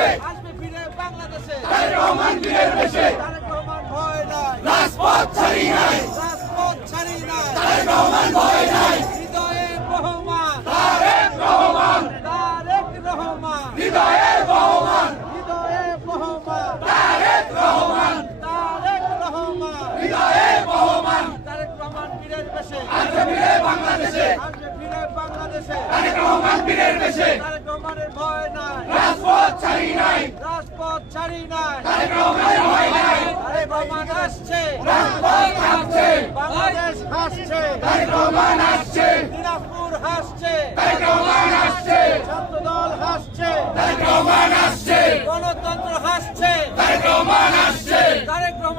বাংলাদেশে আসবে ফিরে বাংলাদেশে তারেক রহমান বীরের বেশে তারেক রহমান ভয় নাই রাজপথ ছাড়ি নাই রাজপথ ছাড়ি নাই তারেক রহমান ভয় নাই হৃদয়ে রহমান তারেক রহমান তারেক রহমান হৃদয়ে রহমান হৃদয়ে রহমান তারেক রহমান তারেক রহমান হৃদয়ে রহমান তারেক রহমান বীরের বেশে আসবে ফিরে বাংলাদেশে আসবে ফিরে বাংলাদেশে তারেক রহমান বীরের বেশে তারেক রহমানের ভয় নাই রাজপথ ছাড়ি নাই রাজপথ ছাড়ি নাই তারেক রহমানের ভয় নাই তারেক রহমান আসছে রাজপথ আসছে বাংলাদেশ হাসছে তারেক রহমান আসছে দিনাজপুর হাসছে তারেক রহমান আসছে ছাত্রদল হাসছে তারেক রহমান আসছে গণতন্ত্র হাসছে